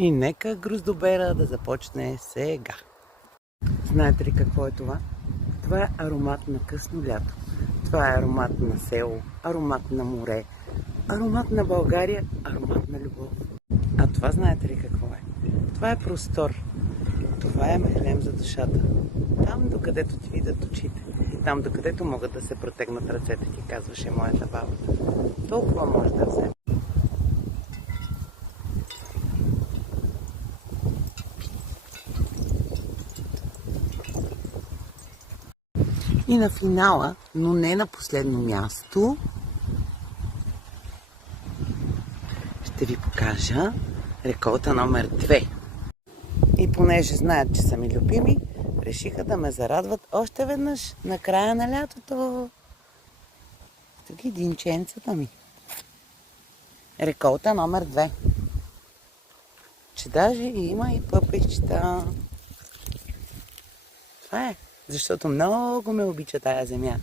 И нека гроздобера да започне сега. Знаете ли какво е това? Това е аромат на късно лято. Това е аромат на село, аромат на море, аромат на България, аромат на любов. А това знаете ли какво е? Това е простор. Това е мехлем за душата. Там, докъдето ти видят очите. Там, докъдето могат да се протегнат ръцете ти, казваше моята баба. Толкова може да вземе. И на финала, но не на последно място, ще ви покажа реколта номер 2. И понеже знаят, че са ми любими, решиха да ме зарадват още веднъж на края на лятото. Тук и динченцата ми. Реколта номер 2. Че даже има и пъпеща. Това е, защото много ме обича тая земя.